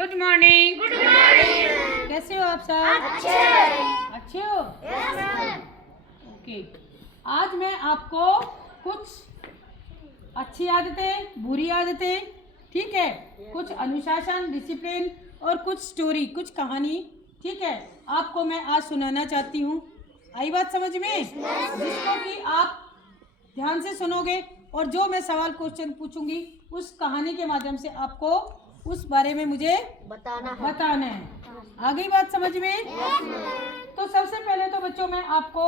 Good morning. Good morning. कैसे हो आप सब? अच्छे हो? Yes ma'am. ओके, आज मैं आपको कुछ अच्छी आदतें, बुरी आदतें, ठीक है, कुछ अनुशासन, डिसिप्लिन और कुछ स्टोरी, कुछ कहानी, ठीक है, आपको मैं आज सुनाना चाहती हूँ। आई बात समझ में? जिसको कि आप ध्यान से सुनोगे और जो मैं सवाल क्वेश्चन पूछूंगी उस कहानी के माध्यम से आपको उस बारे में मुझे बताना है। आ गई बात समझ में? तो सबसे पहले तो बच्चों मैं आपको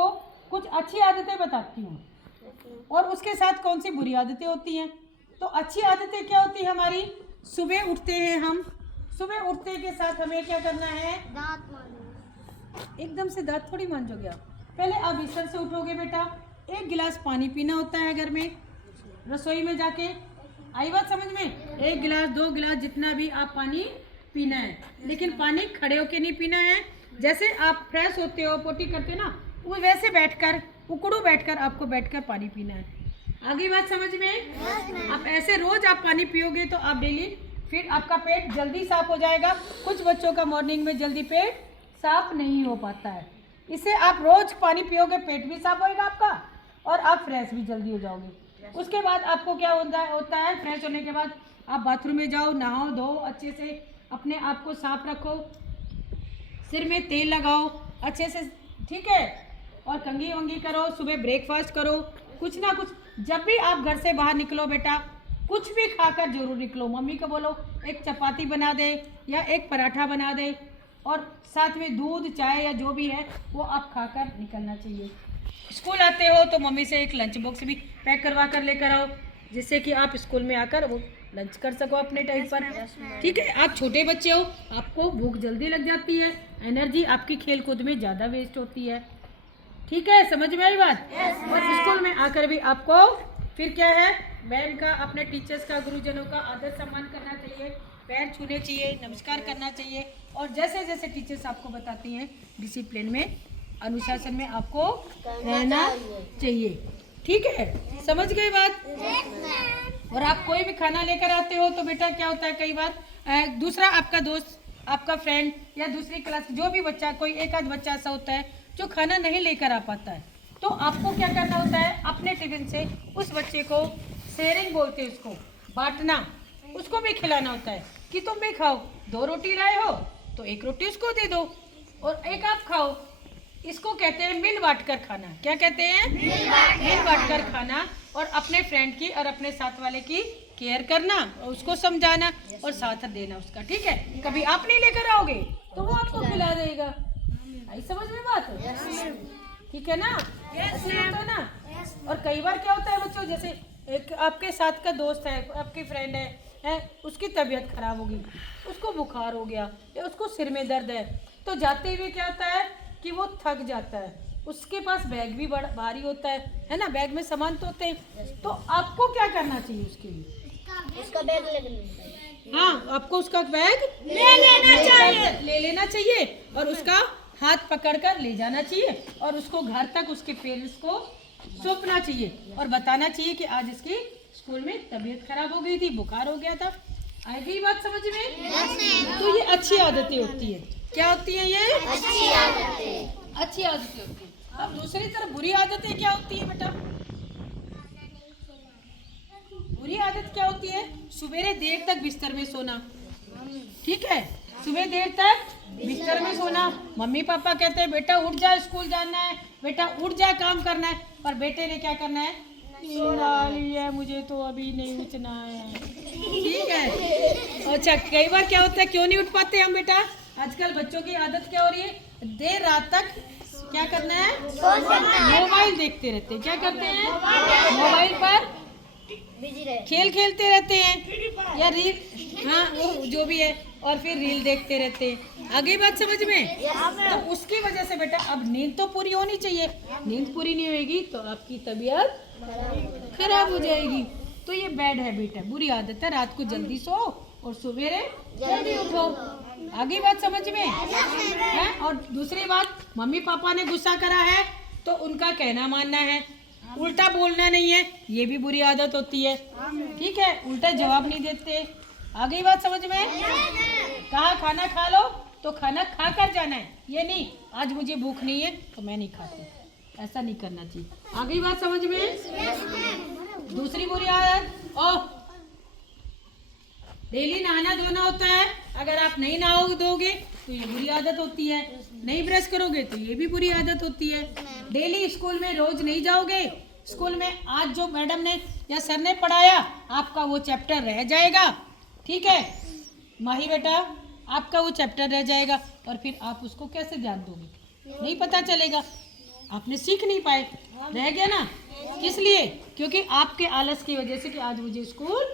कुछ अच्छी आदतें बताती हूँ और उसके साथ कौन सी बुरी आदतें होती हैं। तो अच्छी आदतें क्या होती है हमारी? सुबह उठते हैं हम, सुबह उठते के साथ हमें क्या करना है? दांत मांजो। एकदम से दांत थोड़ी मांजोगे आप। पहले आप बिस्तर से उठोगे बेटा, एक गिलास पानी पीना होता है घर में, रसोई में जाके। आई बात समझ में? एक गिलास, 2 गिलास, जितना भी आप पानी पीना है, लेकिन पानी खड़े होके नहीं पीना है। जैसे आप फ्रेश होते हो, पोटी करते हो ना, वो वैसे बैठकर, उकड़ू बैठकर आपको बैठकर पानी पीना है। आगे बात समझ में? आप ऐसे रोज आप पानी पियोगे तो आप डेली, फिर आपका पेट जल्दी साफ हो जाएगा। कुछ बच्चों का मॉर्निंग में जल्दी पेट साफ नहीं हो पाता है। इससे आप रोज पानी पियोगे, पेट भी साफ होएगा आपका और आप फ्रेश भी जल्दी हो जाओगे। उसके बाद आपको क्या होता है? फ्रेश होने के बाद आप बाथरूम में जाओ, नहाओ धो, अच्छे से अपने आप को साफ रखो, सिर में तेल लगाओ अच्छे से, ठीक है, और कंघी वंगी करो, सुबह ब्रेकफास्ट करो, कुछ ना कुछ। जब भी आप घर से बाहर निकलो बेटा, कुछ भी खाकर जरूर निकलो। मम्मी को बोलो एक चपाती बना दे या एक पराठा बना दे, और साथ में दूध, चाय या जो भी है वो आप खाकर निकलना चाहिए। स्कूल आते हो तो मम्मी से एक लंच बॉक्स भी पैक करवा कर लेकर आओ, जिससे कि आप स्कूल में आकर वो लंच कर सको अपने टाइम पर, ठीक है। आप छोटे बच्चे हो, आपको भूख जल्दी लग जाती है, एनर्जी आपकी खेल कूद में ज़्यादा वेस्ट होती है, ठीक है, समझ में आई बात? और स्कूल में आकर भी आपको फिर क्या है? मैम का, अपने टीचर्स का, गुरुजनों का आदर सम्मान करना चाहिए, पैर छूने चाहिए, नमस्कार करना चाहिए, और जैसे जैसे टीचर्स आपको बताती हैं डिसिप्लिन में, अनुशासन में आपको रहना चाहिए, ठीक है, समझ गए बात? और आप कोई भी खाना लेकर आते हो तो बेटा क्या होता है, कई बार दूसरा आपका दोस्त, आपका फ्रेंड या दूसरी क्लास जो भी बच्चा, कोई एक आध बच्चा ऐसा होता है जो खाना नहीं लेकर आ पाता है, तो आपको क्या करना होता है? अपने टिफिन से उस बच्चे को, शेयरिंग बोलते हैं उसको, बांटना, उसको भी खिलाना होता है कि तुम भी खाओ। 2 रोटी लाए हो तो 1 रोटी उसको दे दो और एक आप खाओ। इसको कहते हैं मिल बांट कर खाना। क्या कहते हैं? मिल बांट कर खाना, और अपने फ्रेंड की और अपने साथ वाले की केयर करना, और उसको समझाना और साथ देना उसका, ठीक है। कभी आप नहीं लेकर आओगे तो वो आपको खिला देगा। आई समझ में बात? ठीक है ना? ऐसे होता है ना। और कई बार क्या होता है बच्चों, जैसे एक आपके साथ का दोस्त है, आपकी फ्रेंड है, उसकी तबीयत खराब होगी, उसको बुखार हो गया या उसको सिर में दर्द है, तो जाते हुए क्या होता है कि वो थक जाता है, उसके पास बैग भी बड़ा भारी होता है ना, बैग में सामान तो होते हैं, तो आपको क्या करना चाहिए उसके लिए? उसका बैग ले लेना चाहिए। हाँ, आपको उसका बैग ले लेना चाहिए और उसका हाथ पकड़कर ले जाना चाहिए, और उसको घर तक उसके पेरेंट्स को सौंपना चाहिए और बताना चाहिए कि आज इसकी स्कूल में तबीयत खराब हो गई थी, बुखार हो गया था। आई गई बात समझ में? तो ये अच्छी आदतें होती है। क्या होती है ये? अच्छी आदतें। अच्छी आदतें होती है। अब दूसरी तरफ बुरी आदतें क्या होती है बेटा? बुरी आदत क्या होती है? सुबह देर तक बिस्तर में सोना, ठीक है, सुबह देर तक बिस्तर में सोना। मम्मी पापा कहते हैं बेटा उठ जा, स्कूल जाना है, बेटा उठ जा, काम करना है, पर बेटे ने क्या करना है? नींद आ रही है मुझे तो अभी नहीं उठना है, ठीक है। अच्छा, कई बार क्या होता है, क्यों नहीं उठ पाते हम बेटा? आजकल बच्चों की आदत क्या हो रही है? देर रात तक क्या करना है? मोबाइल देखते रहते हैं। क्या करते हैं? मोबाइल पर बिजी रहे, खेल खेलते रहते हैं या रील, हाँ वो जो भी है, और फिर रील देखते रहते हैं। आगे बात समझ में? तो उसकी वजह से बेटा अब नींद तो पूरी होनी चाहिए, नींद पूरी नहीं होगी तो आपकी तबीयत खराब हो जाएगी। तो ये बैड हैबिट है, बुरी आदत है। रात को जल्दी सो और सवेरे जल्दी उठो। आगे बात समझ में है? और दूसरी बात, मम्मी पापा ने गुस्सा करा है तो उनका कहना मानना है, उल्टा बोलना नहीं है, ये भी बुरी आदत होती है, ठीक है। उल्टा जवाब नहीं देते। आ गई बात समझ में? कहा खाना खा लो तो खाना खा कर जाना है, ये नहीं आज मुझे भूख नहीं है तो मैं नहीं खाती, ऐसा नहीं करना चाहिए। आ गई बात समझ में? दूसरी बुरी आदत, ओ डेली नहाना धोना होता है, अगर आप नहीं नहाओगे धोगे तो ये बुरी आदत होती है, नहीं ब्रश करोगे तो ये भी बुरी आदत होती है। डेली स्कूल में रोज नहीं जाओगे, स्कूल में आज जो मैडम ने या सर ने पढ़ाया आपका वो चैप्टर रह जाएगा, ठीक है माही बेटा, आपका वो चैप्टर रह जाएगा और फिर आप उसको कैसे ध्यान दोगे, नहीं पता चलेगा, आपने सीख नहीं पाए, रह गया ना। किस लिए? क्योंकि आपके आलस की वजह से कि आज मुझे स्कूल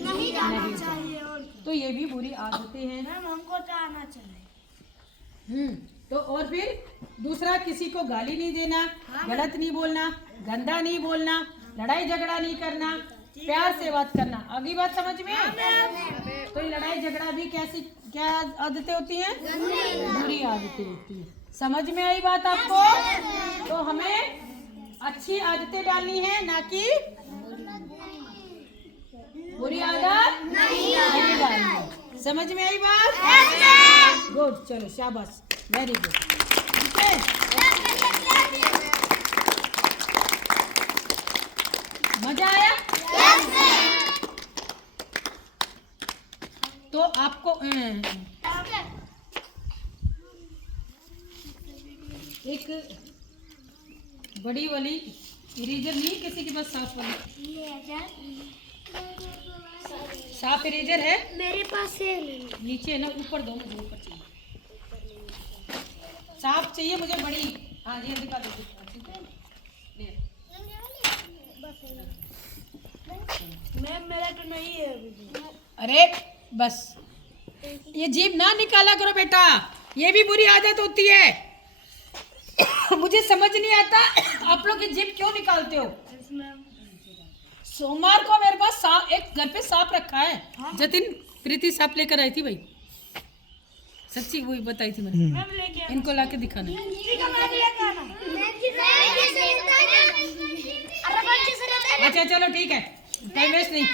नहीं जाना चाहिए, तो ये भी बुरी आदतें हैं। हमको तो आना चाहिए। तो और फिर दूसरा, किसी को गाली नहीं देना, गलत नहीं बोलना, गंदा नहीं बोलना, लड़ाई झगड़ा नहीं करना, प्यार से बात करना। अगली बात समझ में? तो ये लड़ाई झगड़ा भी कैसी क्या आदतें होती हैं? बुरी आदतें होती हैं। समझ में आई बात आपको? तो हमें अच्छी आदतें डालनी है, ना कि बुरी आदत नहीं डालनी। समझ में आई बात? गुड, चलो शाबाश, वेरी गुड, ठीक है। मजा आया? तो आपको एक बड़ी वाली इरेजर नहीं, किसी के पास साफ वाली साफ इरेजर है? मेरे पास है। नीचे है ना, ऊपर दो, मुझे ऊपर चाहिए, साफ चाहिए मुझे बड़ी। हाँ ये दिखा दो, ठीक है। मैम मेरा तो नहीं है अभी। अरे बस ये जीभ ना निकाला करो बेटा, ये भी बुरी आदत होती है। मुझे समझ नहीं आता आप लोग ये जीभ क्यों निकालते हो। सोमवार को मेरे पास एक घर पे सांप रखा है, जतिन प्रीति सांप लेकर आई थी भाई, सच्ची वही बताई थी मैंने, इनको लाके दिखाना। अच्छा चलो ठीक है, टाइम वेस्ट नहीं।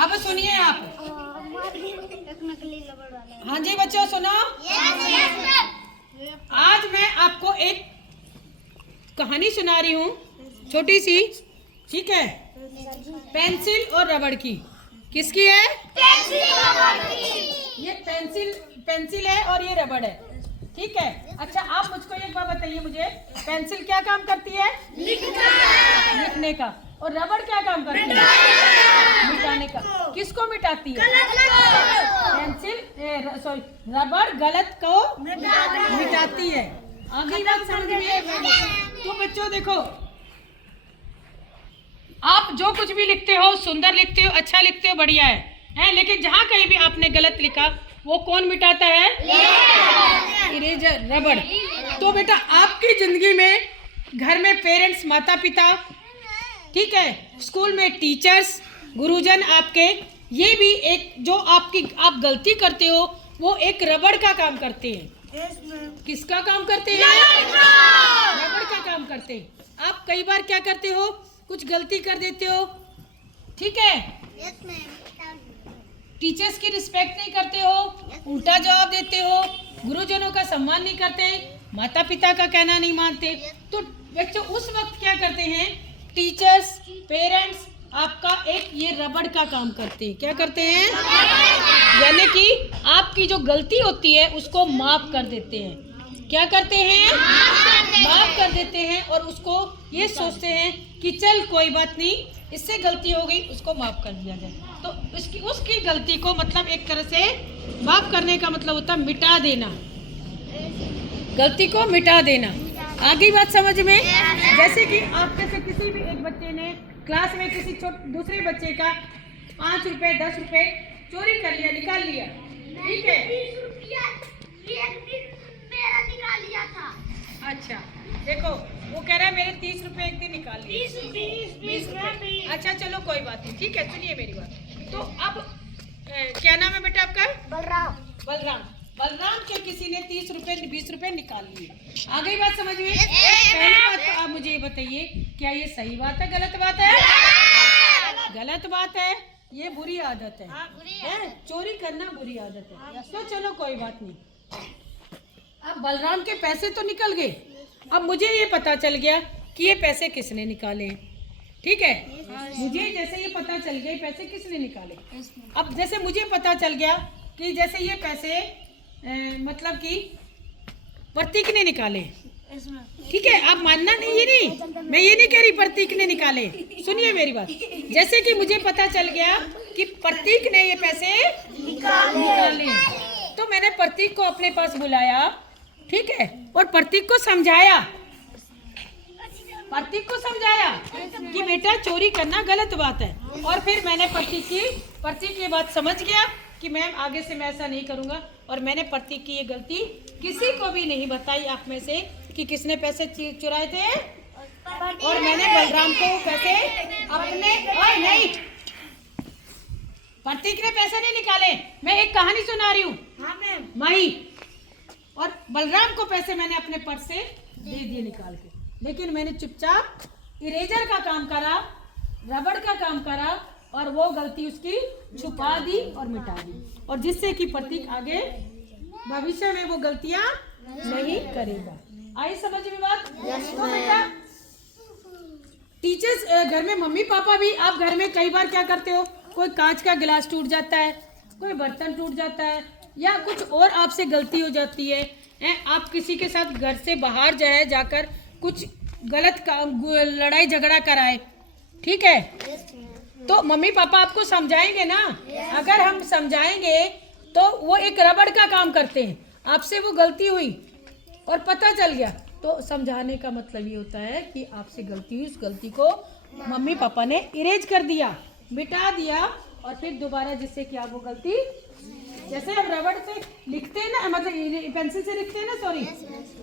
अब सुनिए आप, हाँ जी बच्चों सुनो, आज मैं आपको एक कहानी सुना रही हूँ छोटी सी, ठीक है। पेंसिल और रबड़ की। किसकी है? ये पेंसिल है और ये रबड़ है, ठीक है। अच्छा आप मुझको एक बात बताइए, मुझे पेंसिल क्या काम करती है? लिखने का। और रबड़ क्या काम करती है? मिटाने का। किसको मिटाती है? सॉरी रबड़ गलत को मिटाती है। आगे बात समझ में? तो बच्चों देखो, आप जो कुछ भी लिखते हो, सुंदर लिखते हो, अच्छा लिखते हो, बढ़िया है, लेकिन जहाँ कहीं भी आपने गलत लिखा वो कौन मिटाता है? इरेजर, रबड़। तो बेटा आपकी जिंदगी में घर में पेरेंट्स, माता पिता, ठीक है, स्कूल में टीचर्स, गुरुजन आपके, ये भी एक जो आप गलती करते हो वो एक रबड़ का काम करते हैं। किसका काम करते हैं? रबड़ का काम करते हैं। आप कई बार क्या करते हो, कुछ गलती कर देते हो, ठीक है, टीचर्स की रिस्पेक्ट नहीं करते हो, उल्टा जवाब देते हो, गुरुजनों का सम्मान नहीं करते, माता पिता का कहना नहीं मानते, तो बच्चों उस वक्त क्या करते हैं टीचर्स, पेरेंट्स आपका एक ये रबड़ का काम करते हैं। क्या करते हैं? यानी कि आपकी जो गलती होती है उसको माफ कर देते हैं। क्या करते हैं? माफ कर देते हैं और उसको ये सोचते हैं कि चल कोई बात नहीं, इससे गलती हो गई, उसको माफ कर दिया जाए। तो उसकी गलती को मतलब एक तरह से माफ करने का मतलब होता है मिटा देना, गलती को मिटा देना। आगे बात समझ में? जैसे कि आप में से किसी भी एक बच्चे ने क्लास में किसी दूसरे बच्चे का 5 रुपए 10 रुपए चोरी कर लिया, निकाल लिया, ठीक है, 30 रुपया मेरा निकाल लिया था। अच्छा देखो वो कह रहा है मेरे 30 रुपए एक दिन निकाल लिए, 20 रुपए। अच्छा चलो कोई बात नहीं, ठीक है, सुनिए मेरी बात। तो अब क्या नाम है बेटा आपका? बलराम। बलराम के किसी ने 30 रुपए 20 रुपए निकाल लिए। आ गई बात समझ में? पहली बात तो आप मुझे ये बताइए, क्या ये सही बात है, गलत बात है? गलत बात है, ये बुरी आदत है। चोरी करना बुरी आदत है। तो चलो कोई बात नहीं। अब बलराम के पैसे तो निकल गए। अब मुझे ये पता चल गया कि ये पैसे किसने निकाले। ठीक है, मुझे जैसे ये पता चल गया पैसे किसने निकाले। अब जैसे मुझे पता चल गया कि जैसे ये पैसे मतलब कि प्रतीक ने निकाले। ठीक है, आप मानना नहीं, ये नहीं, मैं ये नहीं कह रही प्रतीक ने निकाले। सुनिए मेरी बात। जैसे कि मुझे पता चल गया कि प्रतीक ने ये पैसे निकाले, तो मैंने प्रतीक को अपने पास बुलाया। ठीक है, और प्रतीक को समझाया। प्रतीक को समझाया कि बेटा चोरी करना गलत बात है। और फिर मैंने प्रतीक ये बात समझ गया कि मैम आगे से मैं ऐसा नहीं करूंगा। और मैंने प्रतीक की ये गलती किसी को भी नहीं बताई आप में से कि किसने पैसे चुराए थे। और मैंने बलराम को पैसे अपने और नहीं, प्रतीक ने पैसे नहीं निकाले। मैं एक कहानी सुना रही हूँ माही। और बलराम को पैसे मैंने अपने पर्स से दे दिए निकाल के, लेकिन मैंने चुपचाप इरेजर का काम करा, रबड़ का काम करा, और वो गलती उसकी छुपा दी और मिटा दी। और जिससे कि प्रतीक आगे भविष्य में वो गलतियां नहीं करेगा। आई समझ में बात? तो बेटा टीचर्स घर में मम्मी पापा भी, आप घर में कई बार क्या करते हो, कोई कांच का गिलास टूट जाता है, कोई बर्तन टूट जाता है, या कुछ और आपसे गलती हो जाती है। आप किसी के साथ घर से बाहर जाकर कुछ गलत काम, लड़ाई झगड़ा कराए। ठीक है, तो मम्मी पापा आपको समझाएंगे ना। अगर हम समझाएंगे तो वो एक रबड़ का काम करते हैं। आपसे वो गलती हुई और पता चल गया, तो समझाने का मतलब ये होता है कि आपसे गलती हुई, उस गलती को मम्मी पापा ने इरेज कर दिया, मिटा दिया, और फिर दोबारा जिससे कि आप वो गलती, जैसे हम रबड़ से लिखते हैं ना, मतलब पेंसिल से लिखते हैं ना, सॉरी,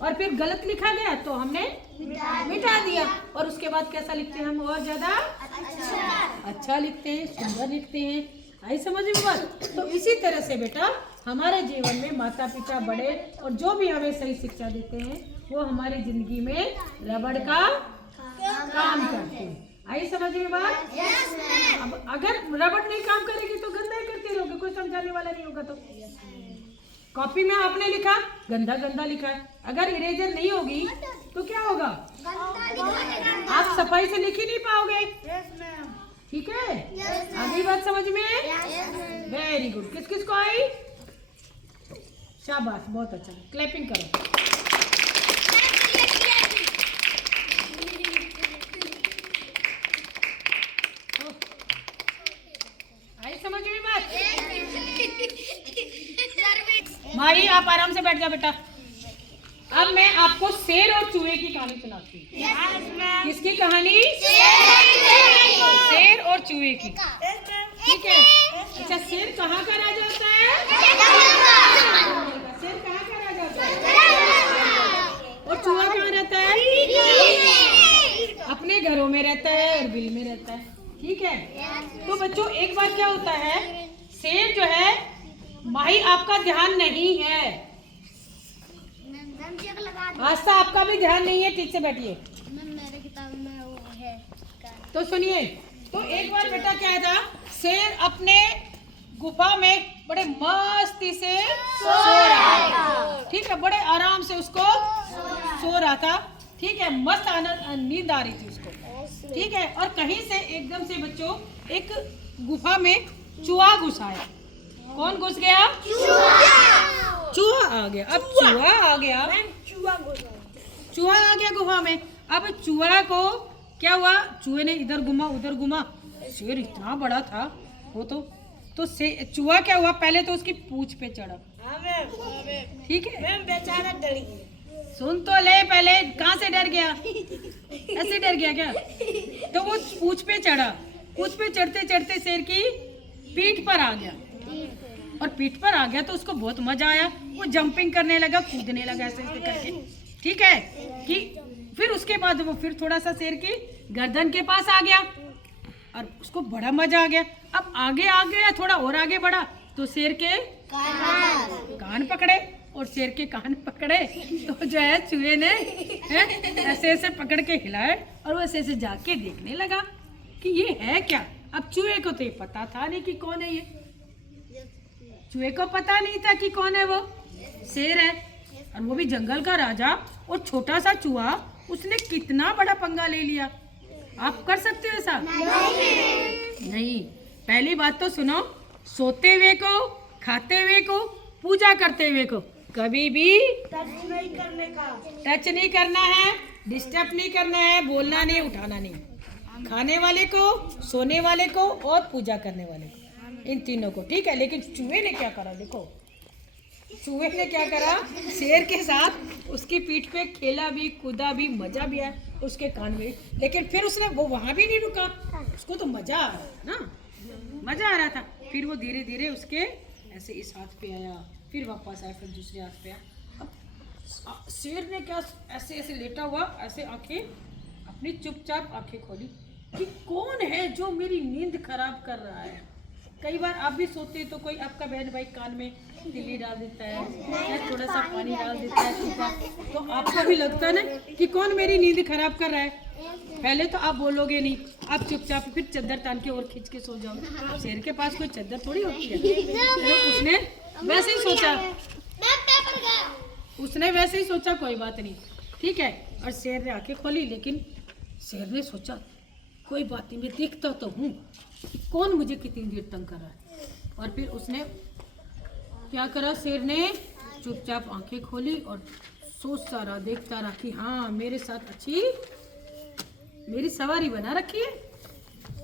और फिर गलत लिखा गया तो हमने मिटा दिया, और उसके बाद कैसा लिखते हैं हम, और ज्यादा अच्छा लिखते हैं, सुंदर लिखते हैं। आई समझ में बात? तो इसी तरह से बेटा हमारे जीवन में माता पिता, बड़े और जो भी हमें सही शिक्षा देते हैं, वो हमारी जिंदगी में रबड़ का काम करते हैं। आई समझ में बात? अब अगर रबड़ नहीं काम करेगी तो गंदा करते रहोगे, कोई समझाने वाला नहीं होगा। तो कॉपी में आपने लिखा, गंदा गंदा लिखा है। अगर इरेजर नहीं होगी तो क्या होगा, आप सफाई से लिख ही नहीं पाओगे। ठीक है, अगली बात समझ में? Very good. किस किस को आई? शाबाश, बहुत अच्छा, क्लैपिंग करो। समझ में बात? माही आप आराम से बैठ जाओ बेटा। अब मैं आपको शेर और चूहे की कहानी सुनाती हूँ। किसकी कहानी? शेर और चूहे की। ठीक है, अच्छा शेर कहाँ का राजा होता है? शेर कहाँ का राजा होता है? और चूहा कहाँ रहता है? अपने घरों में रहता है और बिल में रहता है। ठीक है, तो बच्चों एक बार क्या होता है, शेर जो है, माही आपका ध्यान नहीं है, आस्था आपका भी ध्यान नहीं है, ठीक से बैठिए। मेरे किताब में वो है। तो सुनिए, तो एक बार बेटा क्या था, शेर अपने गुफा में बड़े मस्ती से सो रहा था। ठीक है, बड़े आराम से उसको सो रहा था। ठीक है, मस्त नींद आ रही थी उसको। ठीक है, और कहीं से एकदम से बच्चों एक गुफा में चूहा घुस आया। कौन घुस गया? चूहा आ गया। अब चूहा आ गया, चूहा आ गया गुफा में। अब चूहा को क्या हुआ, चूहे ने इधर घुमा उधर घुमा, शेर इतना बड़ा था वो तो चूहा क्या हुआ, पहले तो उसकी पूंछ पे चढ़ा। ठीक है, बेचारा डर गया। सुन तो ले, पहले कहाँ से डर गया, ऐसे डर गया क्या? तो वो पूंछ पे चढ़ा, पूंछ पे चढ़ते चढ़ते शेर की पीठ पर आ गया, और पीठ पर आ गया तो उसको बहुत मजा आया। वो जंपिंग करने लगा, कूदने लगा ऐसे ऐसे करके। ठीक है, कि फिर उसके बाद वो फिर थोड़ा सा शेर की गर्दन के पास आ गया और उसको बड़ा मजा आ गया। अब आगे आ गया, थोड़ा और आगे बढ़ा तो शेर के कान पकड़े, और शेर के कान पकड़े तो जो है चूहे ने ऐसे ऐसे पकड़ के हिलाए, और वो ऐसे ऐसे जाके देखने लगा कि ये है क्या। अब चूहे को तो ये पता था नहीं कि कौन है ये। चूहे को पता नहीं था कि कौन है वो, शेर है, और वो भी जंगल का राजा, और छोटा सा चूहा, उसने कितना बड़ा पंगा ले लिया। आप कर सकते हो ऐसा? नहीं। पहली बात तो सुनो, सोते हुए को, खाते हुए को, पूजा करते हुए को कभी भी टच नहीं करना है, डिस्टर्ब नहीं करना है, बोलना नहीं, उठाना नहीं। खाने वाले को, सोने वाले को और पूजा करने वाले को, इन तीनों को, ठीक है। लेकिन चूहे ने क्या करा, देखो चूहे ने क्या करा, शेर के साथ उसकी पीठ पे खेला भी, कूदा भी, मजा भी आया उसके कान में। लेकिन फिर उसने वो वहां भी नहीं रुका, उसको तो मजा आ रहा था ना, मजा आ रहा था। फिर वो धीरे धीरे उसके ऐसे इस हाथ पे आया, फिर वापस आया, फिर दूसरे हाथ पे आया। अब शेर ने क्या, ऐसे ऐसे लेटा हुआ, ऐसे आंखें अपनी चुपचाप आंखें खोली कि कौन है जो मेरी नींद खराब कर रहा है। कई बार आप भी सोते तो कोई आपका बहन भाई कान में तिल्ली डाल देता है या थोड़ा सा पानी डाल देता है चुपा, तो आपको भी लगता है ना कि कौन मेरी नींद खराब कर रहा है। पहले तो आप बोलोगे नहीं, आप चुपचाप फिर चादर तान के और खींच के सो जाओ। शेर के पास कोई चादर थोड़ी होती है, तो उसने वैसे ही सोचा, उसने वैसे ही सोचा कोई बात नहीं, ठीक है। और शेर ने आंखें खोली, लेकिन शेर ने सोचा कोई बात नहीं, मैं देखता तो हूँ कि कौन मुझे कितनी देर तंग कर रहा है। और फिर उसने क्या करा, शेर ने चुपचाप आंखें खोली और सोचता रहा, देखता रहा कि हाँ मेरे साथ अच्छी मेरी सवारी बना रखी है।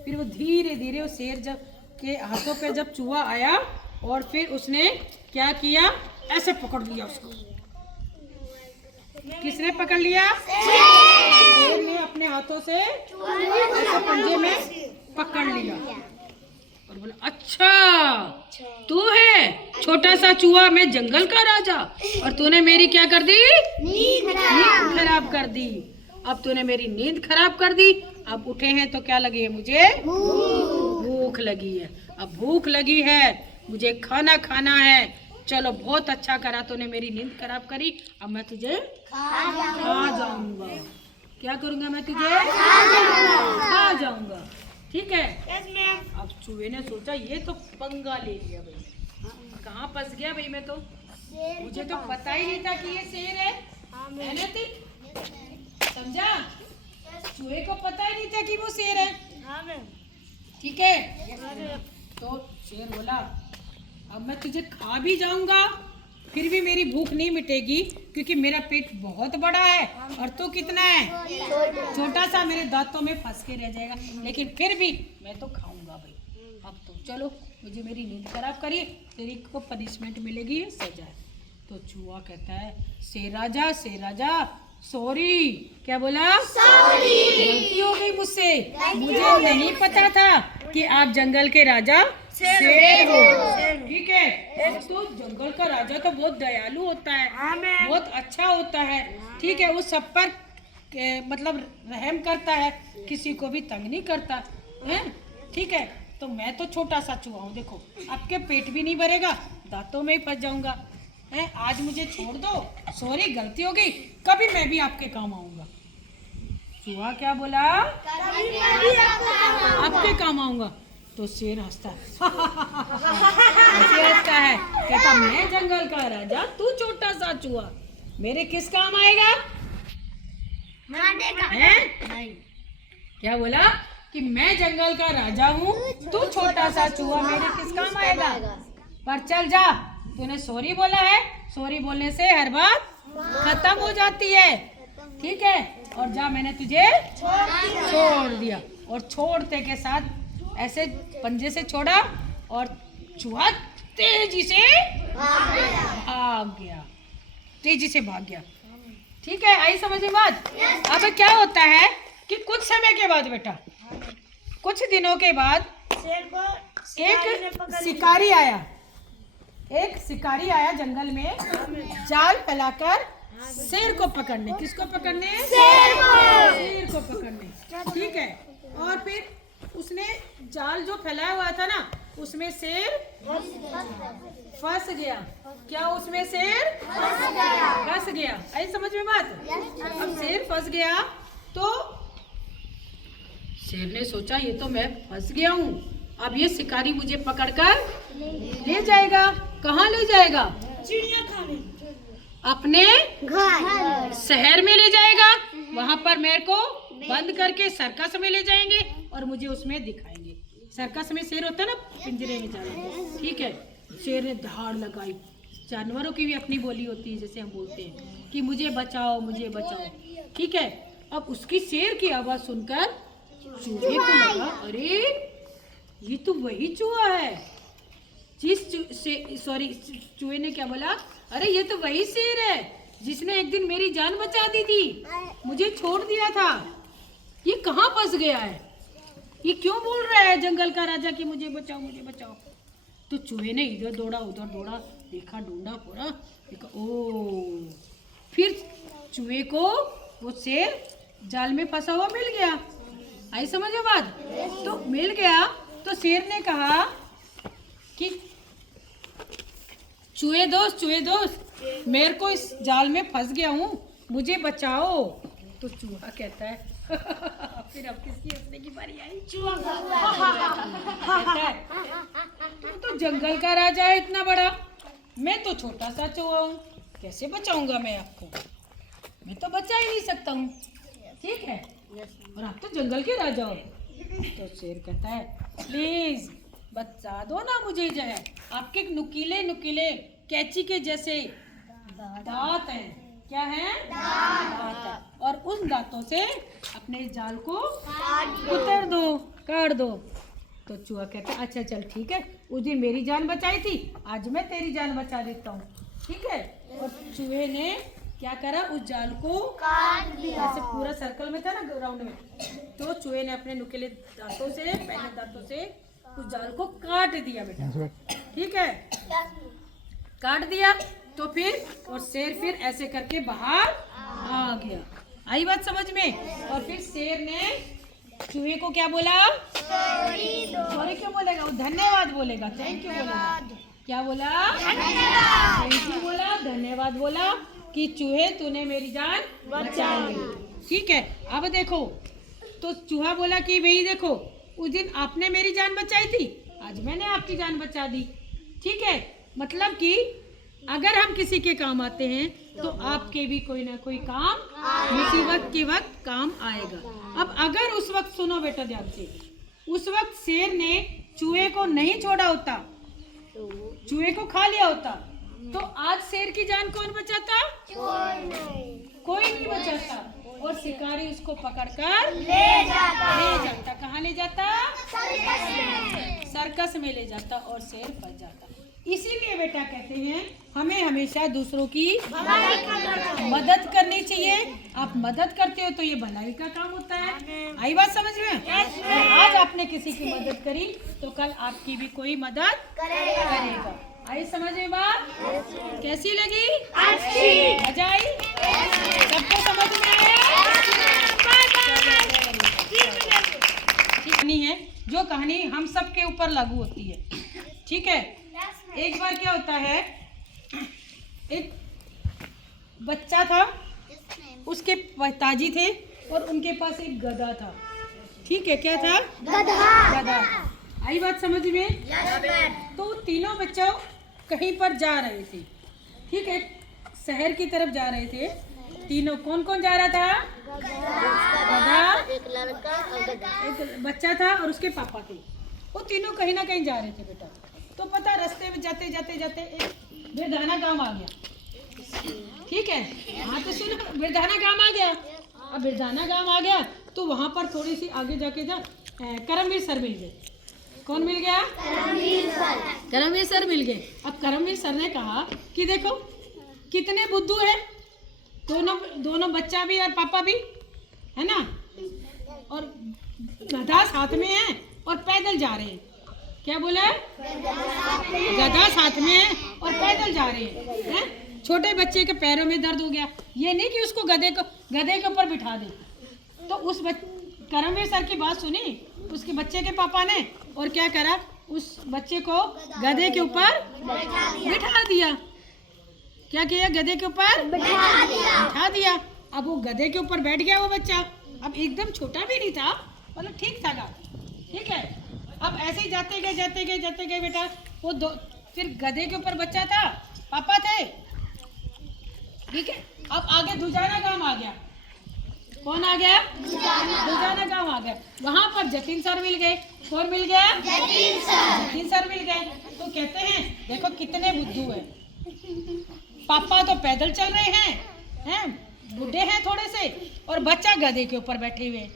फिर वो धीरे धीरे वो शेर जब के हाथों पे जब चूहा आया, और फिर उसने क्या किया, ऐसे पकड़ लिया उसको। किसने पकड़ लिया? शेर ने अपने हाथों से ऐसे पंजे में पकड़ लिया और बोला, अच्छा तू है छोटा सा चूहा, मैं जंगल का राजा, और तूने मेरी क्या कर दी, नींद खराब कर दी। अब तूने मेरी नींद खराब कर दी, अब उठे हैं तो क्या लगी है मुझे, भूख लगी है। अब भूख लगी है, मुझे खाना खाना है। चलो बहुत अच्छा करा, तूने मेरी नींद खराब करी, अब मैं तुझे खा जाऊंगा। क्या करूंगा मैं, तुझे खा जाऊंगा, ठीक है। अब चूहे ने सोचा ये तो पंगा ले लिया भाई, कहाँ फंस गया भाई मैं तो, मुझे तो पता ही नहीं था कि ये शेर है, मैंने थी, समझा। चूहे को पता ही नहीं था कि वो शेर है, ठीक है। तो शेर बोला, अब मैं तुझे खा भी जाऊंगा, फिर भी मेरी भूख नहीं मिटेगी, क्योंकि मेरा पेट बहुत बड़ा है और तू कितना है, छोटा सा, मेरे दांतों में फंस के रह जाएगा, लेकिन फिर भी मैं तो खाऊंगा भाई। अब तो चलो, मुझे मेरी नींद खराब करी, तेरी को पनिशमेंट मिलेगी, सजा। तो चूहा कहता है, शेर राजा सॉरी। क्या बोला? सॉरी, गलती हो गई मुझसे, मुझे नहीं पता था कि आप जंगल के राजा शेर हो, ठीक है। तो जंगल का राजा तो बहुत दयालु होता है, बहुत अच्छा होता है, ठीक है। वो सब पर मतलब रहम करता है, किसी को भी तंग नहीं करता है, ठीक है। तो मैं तो छोटा सा चूहा हूँ, देखो आपके पेट भी नहीं भरेगा, दांतों में ही फंस जाऊंगा है। आज मुझे छोड़ दो, सॉरी गलती हो गई, कभी मैं भी आपके काम आऊंगा। चूहा क्या बोला? आपके काम आऊंगा। तो शेर हंसता है ऐसे हंसता है, कहता मैं जंगल का राजा, तू छोटा सा चूहा, मेरे किस काम आएगा? हैं? क्या बोला कि मैं जंगल का राजा हूँ, तू छोटा सा चूहा, मेरे किस काम आएगा? पर चल जा, तूने सॉरी बोला है, सॉरी बोलने से हर बात खत्म हो जाती है, ठीक है। और जा, मैंने तुझे छोड़ दिया। और छोड़ते के साथ ऐसे पंजे से छोड़ा और चूहा तेजी से भाग गया, तेजी से भाग गया, ठीक है। आई समझ में बात? अब क्या होता है कि कुछ समय के बाद बेटा, कुछ दिनों के बाद एक शिकारी आया जंगल में, जाल फैलाकर शेर को पकड़ने। किसको पकड़ने? शेर को पकड़ने, ठीक है। और फिर उसने जाल जो फैलाया हुआ था ना, उसमें शेर फंस गया। क्या उसमें शेर फंस गया? आई समझ में बात? अब शेर फंस गया तो शेर ने सोचा ये तो मैं फंस गया हूँ, अब ये शिकारी मुझे पकड़कर ले जाएगा, कहाँ ले जाएगा? चिड़िया खाने, अपने घर, शहर में ले जाएगा। वहाँ पर मेरे को बंद करके सर्कस में ले जाएंगे और मुझे उसमें दिखाएंगे। सर्कस में शेर होता है ना, पिंजरे में जाना, ठीक है। शेर ने दहाड़ लगाई। जानवरों की भी अपनी बोली होती है, जैसे हम बोलते हैं कि मुझे बचाओ, मुझे बचाओ, ठीक है। अब उसकी शेर की आवाज़ सुनकर चूहे को लगा, अरे ये तो वही चूहा है चूहे ने क्या बोला, अरे ये तो वही शेर है जिसने एक दिन मेरी जान बचा दी थी, मुझे छोड़ दिया था। ये कहाँ फंस गया है? ये क्यों बोल रहा है जंगल का राजा कि मुझे बचाओ, मुझे बचाओ? तो चूहे ने इधर दौड़ा उधर दौड़ा, देखा, ढूंढा पूरा, देखा, ओ, फिर चूहे को वो शेर जाल में फंसा हुआ मिल गया। आई समझ में बात? तो मिल गया तो शेर ने कहा कि चूहे दोस्त, मेरे को इस जाल में फंस गया हूँ, मुझे बचाओ। तो चूहा कहता है फिर अब किसकी हंसने की बारी आई? चूहा कहता है, तू तो जंगल का राजा है इतना बड़ा, मैं तो छोटा सा चूहा हूँ, कैसे बचाऊंगा मैं आपको? मैं तो बचा ही नहीं सकता हूँ, ठीक है। और आप तो जंगल के राजा हो। तो शेर कहता है, प्लीज बचा दो ना मुझे, जो है आपके नुकीले नुकीले कैंची के जैसे दांत हैं। क्या है? दांत है। और उन दांतों से अपने जाल को उतर दो, काट दो। तो चूहा कहता है, अच्छा चल ठीक है, उस दिन मेरी जान बचाई थी, आज मैं तेरी जान बचा देता हूँ, ठीक है। और चूहे ने क्या करा, उस जाल को काट दिया। ऐसे पूरा सर्कल में था ना, राउंड में, तो चूहे ने अपने नुकीले दांतों से, पहले दांतों से उस जाल को काट दिया बेटा, ठीक है। काट दिया तो फिर और शेर फिर ऐसे करके बाहर आ गया। आई बात समझ में? और फिर शेर ने चूहे को क्या बोला? सॉरी क्यों बोलेगा वो? धन्यवाद बोलेगा, थैंक यू बोलेगा। क्या बोला? थैंक यू बोला, धन्यवाद बोला कि चूहे तूने मेरी जान बचाई, ठीक है। अब देखो, तो चूहा बोला कि भाई देखो, उस दिन आपने मेरी जान बचाई थी, आज मैंने आपकी जान बचा दी, ठीक है। मतलब कि अगर हम किसी के काम आते हैं तो आपके भी कोई ना कोई काम मुसीबत के वक्त काम आएगा। अब अगर उस वक्त, सुनो बेटा ध्यान से, उस वक्त शेर ने चूहे को नहीं छोड़ा होता, चूहे को खा लिया होता, तो आज शेर की जान कौन बचाता? कोई नहीं बचाता। और शिकारी उसको पकड़कर ले जाता। कहाँ ले जाता? सर्कस में ले जाता और शेर फंस जाता। इसीलिए बेटा कहते हैं हमें हमेशा दूसरों की मदद करनी चाहिए। आप मदद करते हो तो ये भलाई का काम होता है। आई बात समझ में? आज आपने किसी की मदद करी तो कल आपकी भी कोई मदद करेगा। आई समझ में बात? कैसी लगी? अच्छी। मजा आई? सबको समझ में आया? कहानी है, जो कहानी हम सब के ऊपर लागू होती है, ठीक है। एक बार क्या होता है, एक बच्चा था, उसके पिताजी थे और उनके पास एक गधा था, ठीक है। क्या था? गधा। आई बात समझ में? तो तीनों बच्चों कहीं पर जा रहे थे, ठीक है, शहर की तरफ जा रहे थे तीनों। कौन कौन जा रहा था? गधा, एक लड़का और एक बच्चा था और उसके पापा थे। वो तीनों कहीं ना कहीं जा रहे थे बेटा। तो पता रास्ते में जाते जाते जाते एक बिरधाना गांव आ गया, ठीक है। हाँ तो सुनो, बिरधाना गांव आ गया। अब बिरधाना गांव आ गया तो वहाँ पर थोड़ी सी आगे जाके करमवीर सर मिल गए। कौन मिल गया? करमवीर सर मिल गए। अब करमवीर सर ने कहा कि देखो कितने बुद्धू है, दोनों बच्चा भी और पापा भी, है ना, और गधा साथ में है और पैदल जा रहे हैं। क्या बोला? गधा साथ में है और पैदल जा रहे हैं। छोटे बच्चे के पैरों में दर्द हो गया, ये नहीं कि उसको गधे के ऊपर बिठा दे। तो उस करमवीर सर की बात सुनी उसके बच्चे के पापा ने, और क्या करा, उस बच्चे को गधे के ऊपर बिठा दिया। क्या किया? गधे के ऊपर बिठा दिया। अब वो गधे के ऊपर बैठ गया वो बच्चा। अब एकदम छोटा भी नहीं था, मतलब ठीक था, ठीक है। अब ऐसे ही जाते गए बेटा, वो फिर गधे के ऊपर बच्चा था, पापा थे, ठीक है। अब आगे दुजाना गांव आ गया। कौन आ गया? दुजाना गांव आ गया। वहां पर जतिन सर मिल गए। कौन मिल गया? जतिन सर मिल गए। तो कहते हैं देखो कितने बुद्धू है। पापा तो पैदल चल रहे हैं बूढ़े हैं थोड़े से, और बच्चा गधे के ऊपर बैठे हुए।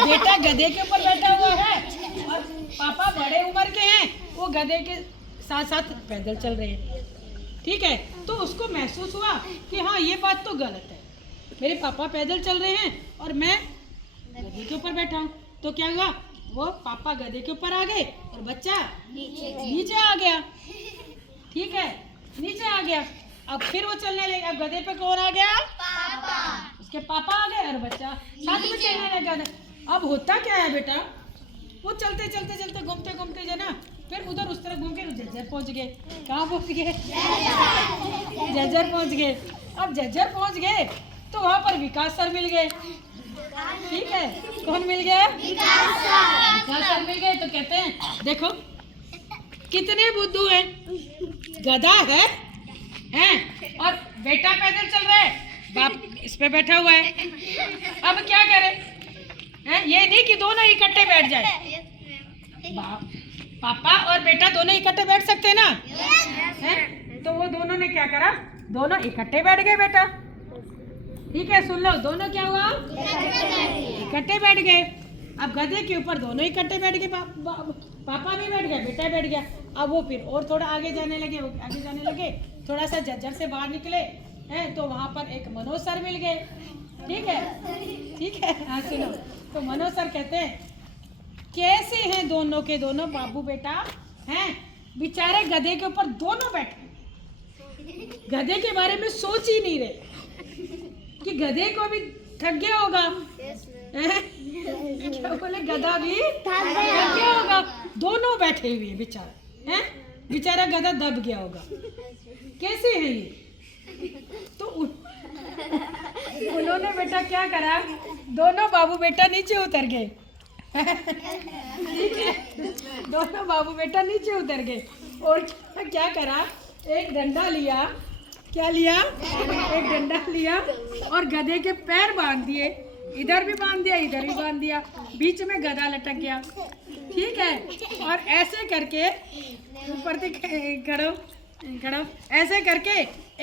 बेटा गधे के ऊपर बैठा हुआ है और पापा बड़े उम्र के हैं, वो गधे के साथ साथ पैदल चल रहे हैं, ठीक है। तो उसको महसूस हुआ कि हाँ ये बात तो गलत है, मेरे पापा पैदल चल रहे हैं और मैं गधे के ऊपर बैठा हूँ। तो क्या हुआ, वो पापा गधे के ऊपर आ गए और बच्चा नीचे आ गया, ठीक है, नीचे आ गया। अब फिर वो चलने लगे। अब गधे पे कौन आ गया? पापा। उसके पापा आ गए और बच्चा साथ में चलने लगा। अब होता क्या है बेटा, वो चलते चलते चलते घूमते घूमते जो ना, फिर उधर उस तरफ घूम के जज्जर पहुंच गए। कहाँ पहुंच गए? जज्जर पहुंच गए। अब जज्जर पहुंच गए तो वहाँ पर विकास सर मिल गए, ठीक है। कौन मिल गया? विकास सर मिल गए। तो कहते हैं देखो कितने बुद्धू हैं, गधा है और बेटा पैदल चल रहा है, बाप इस पे बैठा हुआ है। अब क्या करे ये नहीं कि दोनों इकट्ठे बैठ जाए। पापा और बेटा दोनों इकट्ठे बैठ सकते ना, तो वो दोनों ने क्या करा, दोनों इकट्ठे बैठ गए बेटा, ठीक है। सुन लो, दोनों क्या हुआ, इकट्ठे बैठ गए। अब गधे के ऊपर दोनों इकट्ठे बैठ गए, पापा भी बैठ गया, बेटा बैठ गया। अब वो फिर और थोड़ा आगे जाने लगे, थोड़ा सा जज्जर से बाहर निकले हैं तो वहाँ पर एक मनोज सर मिल गए, ठीक है। हाँ सुनो, तो मनोज सर कहते हैं कैसे हैं दोनों के दोनों बाबू बेटा हैं, बेचारे गधे के ऊपर दोनों बैठे, गधे के बारे में सोच ही नहीं रहे कि गधे को भी थक गया होगा, क्या बोले, गधा भी थक गया होगा। दोनों बैठे हुए बेचारा हैं, बेचारा गधा दब गया होगा। कैसे है ये? तो उन्होंने बेटा क्या करा, दोनों बाबू बेटा नीचे उतर गए, ठीक है। दोनों बाबू बेटा नीचे उतर गए और क्या करा, एक डंडा लिया, क्या लिया, एक डंडा लिया और गधे के पैर बांध दिए, इधर भी बांध दिया, इधर भी बांध दिया, बीच में गधा लटक गया, ठीक है। और ऐसे करके ऊपर से खड़ो ऐसे करके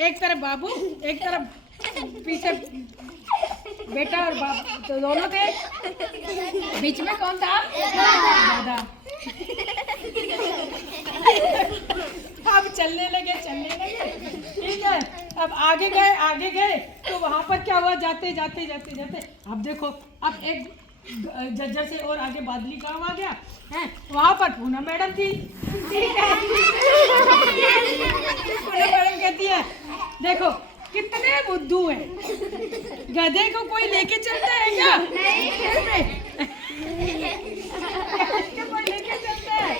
एक तरफ बाबू, एक तरफ पीछे बेटा और बाबू, तो दोनों थे, बीच में कौन था, गधा। अब चलने लगे, ठीक है। अब आगे गए तो वहां पर क्या हुआ, जाते अब देखो, अब एक जज्जर से और आगे बादली गांव आ गया है, वहां पर पूनम मैडम थी, ठीक है। पूनम मैडम कहती है देखो कितने बुद्धू हैं, गधे को कोई लेके चलता है क्या? कोई लेके चलता है?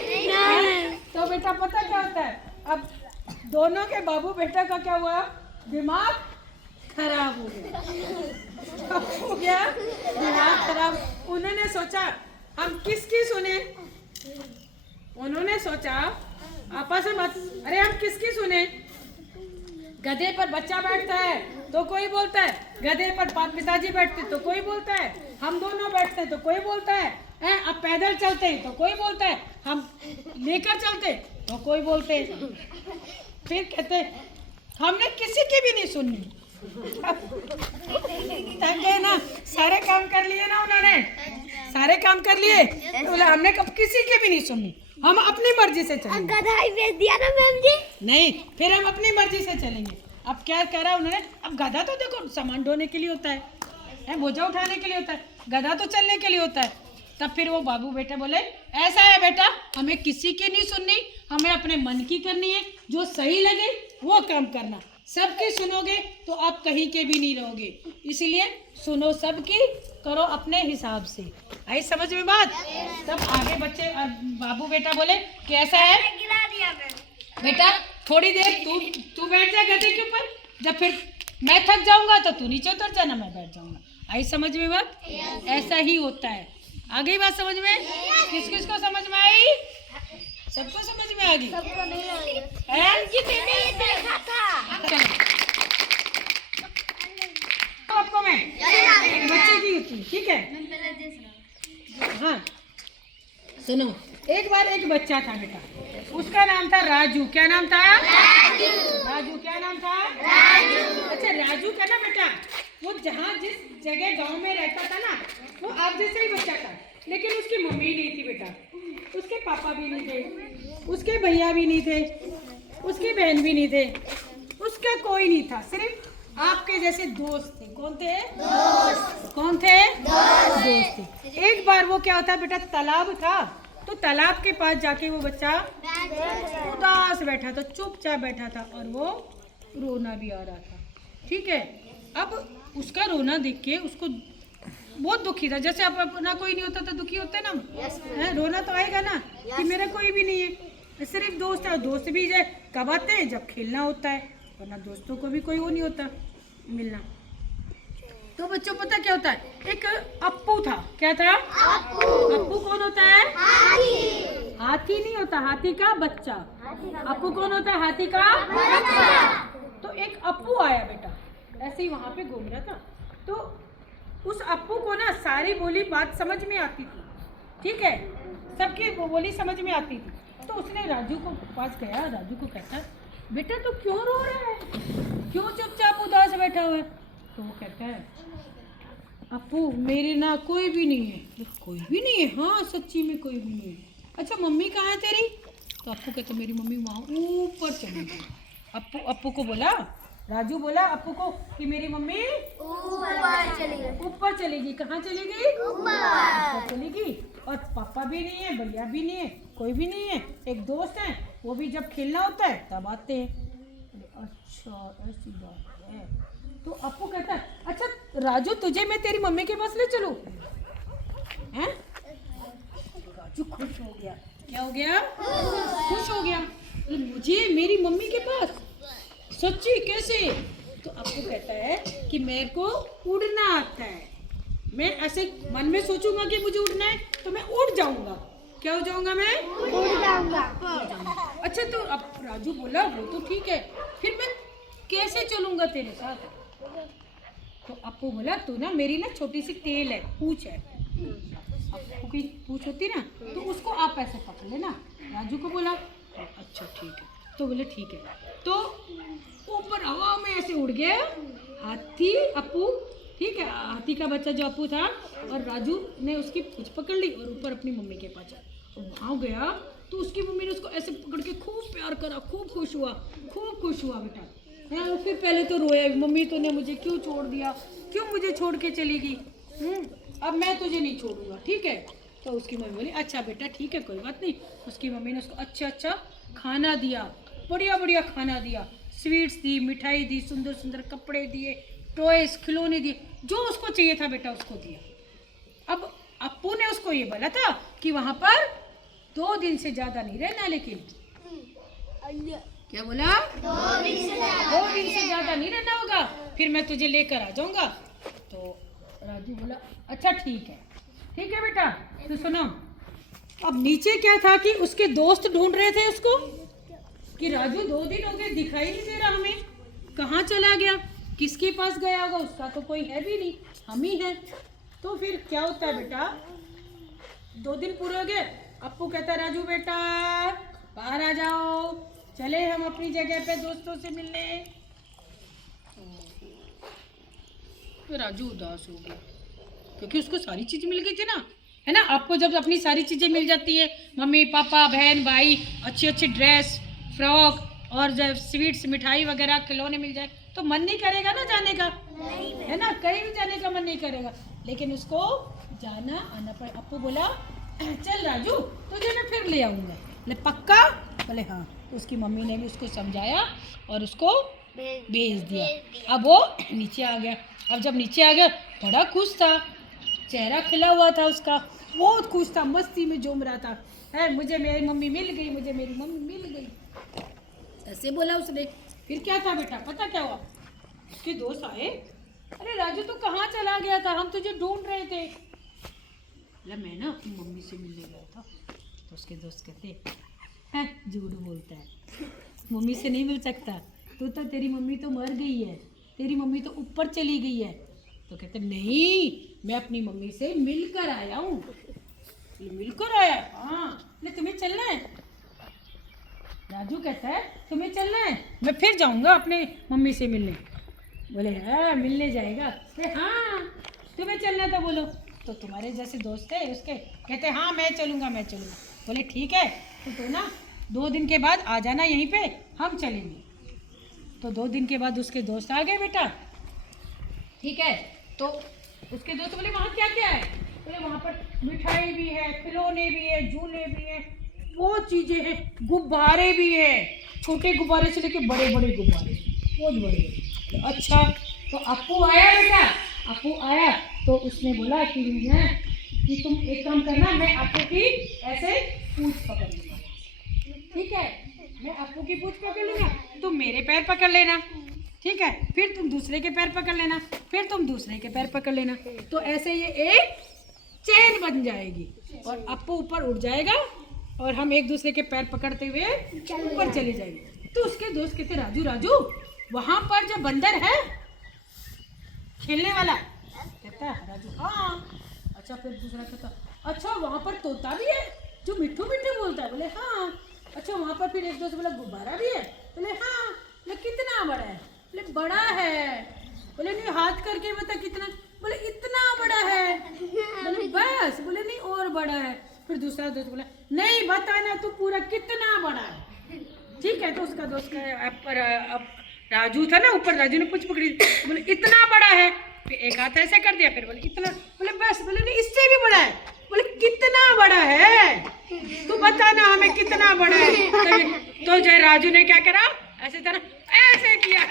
तो बेटा पता क्या होता है, अब दोनों के बाबू बेटा का क्या हुआ, दिमाग खराब हो गया, दिमाग खराब। उन्होंने सोचा हम किसकी सुने, उन्होंने सोचा आपस में अरे हम किसकी सुने, गधे पर बच्चा बैठता है तो कोई बोलता है, गधे पर पिताजी बैठते तो कोई बोलता है, हम दोनों बैठते हैं तो कोई बोलता है, अब पैदल चलते हैं तो कोई बोलता है, हम लेकर चलते तो कोई बोलते हैं। फिर कहते हमने किसी की भी नहीं सुननी, थक गए ना, सारे काम कर लिए ना उन्होंने, सारे काम कर लिए तो हमने कब किसी की भी नहीं सुननी, हम अपनी मर्जी से चलेंगे। गधा ही बेच दिया ना मैम जी। नहीं, फिर हम अपनी मर्जी से चलेंगे। अब क्या करा उन्होंने, अब गधा तो देखो सामान ढोने के लिए होता है, बोझा उठाने के लिए होता है, गधा तो चलने के लिए होता है। तब फिर वो बाबू बेटे बोले ऐसा है बेटा, हमें किसी की नहीं सुननी, हमें अपने मन की करनी है, जो सही लगे वो काम करना, सबकी सुनोगे तो आप कहीं के भी नहीं रहोगे, इसलिए सुनो सबकी, करो अपने हिसाब से। आई समझ में बात? तब आगे बच्चे और बाबू बेटा बोले कैसा है बेटा, थोड़ी देर तू बैठ जा गधे के ऊपर, जब फिर मैं थक जाऊंगा तो तू नीचे उतर जाना, मैं बैठ जाऊंगा। आई समझ में बात? ऐसा ही होता है। आ गई बात समझ में? किस किस को समझ में आई? सबको समझ में आ गई? सबको नहीं आएगा हैं? जी मैंने ये देखा था। चलो तो आपको मैं एक बच्चे की होती, ठीक है? हाँ सुनो, एक बार एक बच्चा था बेटा, उसका नाम था राजू। क्या नाम था? राजू। क्या नाम था? अच्छा राजू का ना बेटा, वो जहाँ जिस जगह गांव में रहता था ना, वो आप जैसे ही बच्चा था, लेकिन उसकी मम्मी नहीं थी बेटा, उसके पापा भी नहीं थे, उसके भैया भी नहीं थे, उसकी बहन भी नहीं थे, उसका कोई नहीं था, सिर्फ आपके जैसे दोस्त थे। कौन थे? दोस्त। कौन थे? दोस्त थे। एक बार वो क्या होता है बेटा, तालाब था, तो तालाब के पास जाके वो बच्चा उदास बैठा था, चुपचाप बैठा था, और वो रोना भी आ रहा था, ठीक है? अब उसका रोना देख के उसको बहुत दुखी था, जैसे अब अपना कोई नहीं होता तो दुखी होते ना, है? रोना तो आएगा ना कि मेरा कोई भी नहीं है, सिर्फ दोस्त है। दोस्त भी जाए कब आते हैं? जब खेलना होता है, वरना दोस्तों को भी कोई वो नहीं होता मिलना। तो बच्चों पता क्या होता है, एक अप्पू था। क्या था? अप्पू कौन होता है? हाथी नहीं होता, हाथी का बच्चा। अप्पू कौन होता है? हाथी का बच्चा। तो एक अप्पू आया बेटा, ऐसे ही वहां पे घूम रहा था, तो उस अप्पू को ना सारी बोली बात समझ में आती थी, ठीक है? सबकी बोली समझ में आती थी। तो उसने राजू को पास गया, राजू को कहता बेटा तू क्यों रो रहा है, क्यों चुपचाप उदास बैठा हुआ है? तो वो कहता है अप्पू मेरे ना कोई भी नहीं है। कोई भी नहीं है? हाँ सच्ची में कोई भी नहीं है। अच्छा मम्मी कहाँ है तेरी? तो अप्पू कहता मेरी मम्मी वहाँ ऊपर चली गई। अप्पू को बोला, राजू बोला अप्पू को कि मेरी मम्मी ऊपर चली गई। कहाँ चली गई? ऊपर चली गई। और पापा भी नहीं है, भैया भी नहीं है, कोई भी नहीं है, एक दोस्त है, वो भी जब खेलना होता है तब आते हैं। अच्छा ऐसी बात है। तो अप्पू कहता है अच्छा राजू तुझे मैं तेरी मम्मी के पास ले चलूं? हैं? राजू खुश हो गया। क्या हो गया? खुश हो गया। मुझे मेरी मम्मी के पास? सच्ची? कैसे? तो अप्पू कहता है कि मेरे को उड़ना आता है, मैं ऐसे मन में सोचूंगा कि मुझे उड़ना है तो मैं उड़ जाऊंगा। क्या हो जाऊंगा मैं? उड़ जाऊंगा। अच्छा तो अब राजू बोला वो तो ठीक है, फिर मैं कैसे चलूंगा तेरे साथ? तो अप्पू बोला तू ना मेरी ना छोटी सी टेल है, पूंछ है, अप्पू की पूंछ होती ना, तो उसको आप ऐसे पकड़ लेना। राजू को बोला अच्छा ठीक है। तो बोले ठीक है। तो ऊपर हवा में ऐसे उड़ गया हाथी अप्पू, ठीक है? हाथी का बच्चा जो अप्पू था, और राजू ने उसकी पूंछ पकड़ ली और ऊपर अपनी मम्मी के पास वहाँ गया, तो उसकी मम्मी ने उसको ऐसे पकड़ के खूब प्यार करा, खूब खुश हुआ बेटा। हाँ फिर पहले तो रोया, मम्मी तूने मुझे क्यों छोड़ दिया, क्यों मुझे छोड़ के चली गई, अब मैं तुझे नहीं छोड़ूंगा, ठीक है? तो उसकी मम्मी बोली अच्छा बेटा ठीक है कोई बात नहीं। उसकी मम्मी ने उसको अच्छा खाना दिया, बढ़िया खाना दिया, स्वीट्स दी, मिठाई दी, सुंदर कपड़े दिए, टॉयज खिलौने दिए, जो उसको चाहिए था बेटा उसको दिया। अब अप्पू ने उसको ये बोला था कि वहां पर 2 दिन से ज्यादा नहीं रहना, लेकिन क्या बोला? 2 दिन से ज्यादा नहीं रहना होगा, फिर मैं तुझे लेकर आ जाऊंगा। तो राजू बोला अच्छा ठीक है बेटा। तो सुनो, अब नीचे क्या था कि उसके दोस्त ढूंढ रहे थे उसको कि राजू 2 दिन हो गए दिखाई नहीं दे रहा हमें, कहाँ चला गया, किसके पास गया होगा, उसका तो कोई है भी नहीं, हम ही हैं। तो फिर क्या होता है बेटा, 2 दिन पूरे हो गए, अप्पू कहता है राजू बेटा बाहर आ जाओ, चले हम अपनी जगह पे दोस्तों से मिलने। तो राजू उदास हो गया क्योंकि उसको सारी चीज़ें मिल गई थी ना, है ना? आपको जब अपनी सारी चीज़ें मिल जाती है, मम्मी पापा बहन भाई, अच्छी ड्रेस फ्रॉक और जब स्वीट्स मिठाई वगैरह खिलौने मिल जाए, तो मन नहीं करेगा ना जाने का, है ना? कहीं भी जाने का मन नहीं करेगा, लेकिन उसको जाना आना पड़े। अप्पू बोला चल राजू तुझे मैं फिर ले आऊँगा। बोले पक्का? बोले हाँ। तो उसकी मम्मी ने भी उसको समझाया और उसको भेज दिया। अब वो नीचे आ गया। अब जब नीचे आ गया बड़ा खुश था, चेहरा खिला हुआ था उसका, बहुत खुश था, मस्ती में झूम रहा था, है मुझे मेरी मम्मी मिल गई, मुझे मेरी मम्मी मिल गई, ऐसे बोला उसने। फिर क्या था बेटा, पता क्या हुआ? उसके दोस्त आए, अरे राजू तो कहाँ चला गया था, हम तुझे ढूंढ रहे थे। मैं ना अपनी मम्मी से मिलने गया था। तो उसके दोस्त कहते है, झूठ बोलता है, मम्मी से नहीं मिल सकता। तो तेरी मम्मी तो मर गई है, तेरी मम्मी तो ऊपर चली गई है। तो कहते नहीं, मैं अपनी मम्मी से मिलकर आया हूँ। मिलकर आया? हाँ। ले तुम्हें चलना है? राजू कहता है तुम्हें चलना है? मैं फिर जाऊंगा अपने मम्मी से मिलने। बोले हाँ मिलने जाएगा? हाँ। तुम्हें चलना था बोलो। तो तुम्हारे जैसे दोस्त है उसके, कहते हाँ मैं चलूँगा मैं चलूँगा। बोले ठीक है, तो ना 2 दिन के बाद आ जाना यहीं पे, हम चलेंगे। तो 2 दिन के बाद उसके दोस्त आ गए बेटा। ठीक है, तो उसके दोस्त बोले वहाँ क्या क्या है? बोले वहाँ पर मिठाई भी है, खिलौने भी है, झूले भी है, वो चीज़ें हैं, गुब्बारे भी है, छोटे गुब्बारे से लेके बड़े बड़े गुब्बारे, बहुत बड़े बड़े। अच्छा, तो अप्पू आया बेटा, अप्पू आया तो उसने बोला कि तुम एक काम करना, मैं अप्पू की ऐसे पूंछ पकड़ लूँगा। ठीक है, मैं अप्पू की पूंछ पकड़ लूँगा, तुम मेरे पैर पकड़ लेना। ठीक है, फिर तुम दूसरे के पैर पकड़ लेना, फिर तुम दूसरे के पैर पकड़ लेना। तो ऐसे ये एक चेन बन जाएगी और अप्पू ऊपर उड़ जाएगा और हम एक दूसरे के पैर पकड़ते हुए ऊपर चले जाएंगे। तो उसके दोस्त कहते राजू राजू वहां पर जो बंदर है खेलने वाला, कहता है राजू हाँ। अच्छा, फिर दूसरा कहता अच्छा वहां पर तोता भी है जो मिट्ठू मिट्ठू बोलता है? बोले हाँ। अच्छा, वहां पर फिर एक दोस्त बोला गुब्बारा भी है? बोले हाँ। बोले कितना बड़ा है? बोले बड़ा है। बोले नहीं हाथ करके बता कितना? बोले इतना बड़ा है। बोले बस? बोले नहीं और बड़ा है। फिर दूसरा दोस्त बोला नहीं बताना तू पूरा कितना बड़ा है। ठीक है, तो उसका दोस्त अब राजू था ना ऊपर, राजू ने पूछ पकड़ी, बोले इतना बड़ा है। फिर एक हाथ ऐसे कर दिया, फिर बोले इतना। बोले बस? बोले नहीं इससे भी बड़ा है। बोले कितना बड़ा है तू बताना हमें कितना बड़ा है। तो जय राजू ने क्या करा, ऐसे तरह ऐसे किया।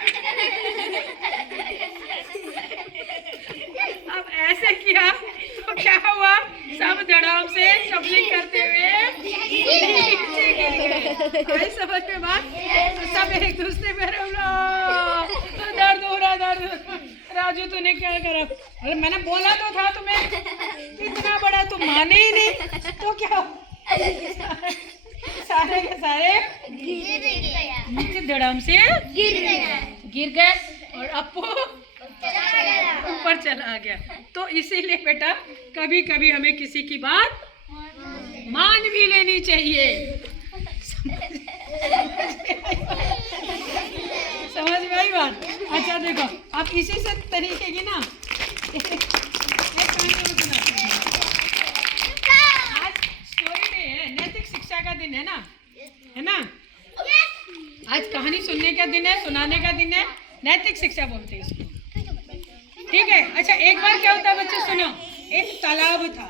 अब ऐसे किया तो क्या हुआ, सब धड़ाम से शबलिंग करते हुए नीचे गिर गए। आई समझ में बात? तो सब एक दूसरे पे तो दर्द हो रहा, दर्द। राजू तूने क्या करा? अरे मैंने बोला तो था तुम्हें कितना बड़ा, तुम माने ही नहीं। तो क्या सारे के सारे नीचे धड़ाम से गिर गए और अप्पू ऊपर चला गया। तो इसीलिए बेटा कभी कभी हमें किसी की बात मान भी लेनी चाहिए। समझ में आई बात? अच्छा देखो, आप इसी से तरीके की ना आज स्टोरी डे है, नैतिक शिक्षा का दिन है ना? आज कहानी सुनने का दिन है, सुनाने का दिन है, नैतिक शिक्षा बोलते हैं इसको। ठीक है, अच्छा एक बार क्या होता है बच्चे सुनो, एक तालाब था।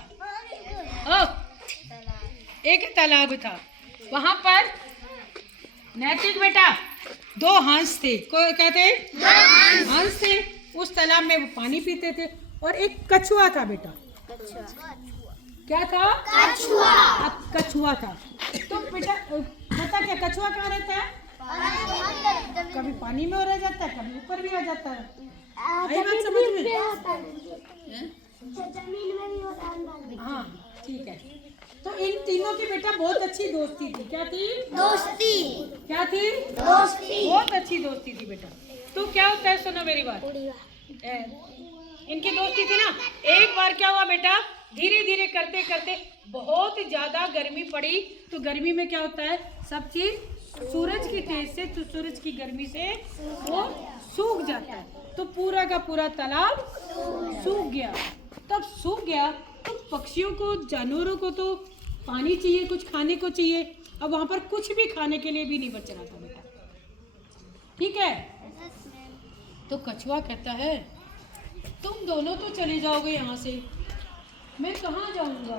एक तालाब था, वहां पर नैतिक बेटा 2 हंस थे। क्या थे? हंस थे। उस तालाब में वो पानी पीते थे और एक कछुआ था बेटा। क्या था? कछुआ था। तो बेटा बता क्या कछुआ कहाँ रहता है? कभी पानी में रह जाता है, कभी ऊपर भी आ जाता है। आई बात समझ में? जमीन में भी होता है। हाँ ठीक है। तो इन तीनों की बेटा बहुत अच्छी दोस्ती थी। क्या थी? दोस्ती। क्या थी? दोस्ती। बहुत अच्छी दोस्ती थी बेटा। तो क्या होता है, सुनो मेरी बात, इनकी दोस्ती थी ना। एक बार क्या हुआ बेटा, धीरे धीरे करते करते बहुत ज्यादा गर्मी पड़ी। तो गर्मी में क्या होता है, सब चीज सूरज की तेज से, तो सूरज की गर्मी से वो सूख जाता है। तो पूरा का पूरा तालाब सूख गया। तब सूख गया तो पक्षियों को, जानवरों को तो पानी चाहिए, कुछ खाने को चाहिए। अब वहां पर कुछ भी खाने के लिए भी नहीं बच रहा था बेटा। ठीक है, तो कछुआ कहता है तुम दोनों तो चले जाओगे यहाँ से, मैं कहाँ जाऊंगा?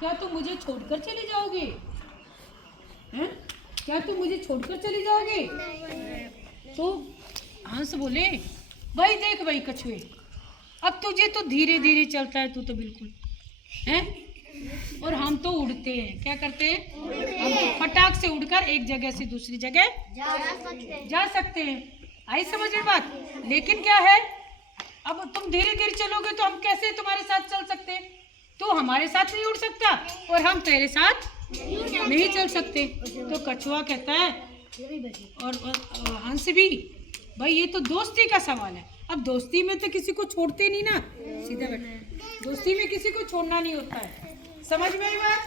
क्या तुम मुझे छोड़कर चले जाओगे? हैं? क्या तुम मुझे छोड़कर चले जाओगे? तो हंस बोले भाई देख भाई कछुए, अब तुझे तो धीरे धीरे चलता है, तू तो बिल्कुल हैं, और हम तो उड़ते हैं। क्या करते हैं? हम तो फटाक से उड़कर एक जगह से दूसरी जगह जा सकते हैं। आई समझ में बात? लेकिन क्या है, अब तुम धीरे धीरे चलोगे तो हम कैसे तुम्हारे साथ चल सकते हैं? तू हमारे साथ नहीं उड़ सकता और हम तेरे साथ नहीं चल सकते। तो कछुआ कहता है और हंस भी, भाई ये तो दोस्ती का सवाल है। अब दोस्ती में तो किसी को छोड़ते नहीं ना, सीधे बैठे, दोस्ती में किसी को छोड़ना नहीं होता है। समझ में आई बात?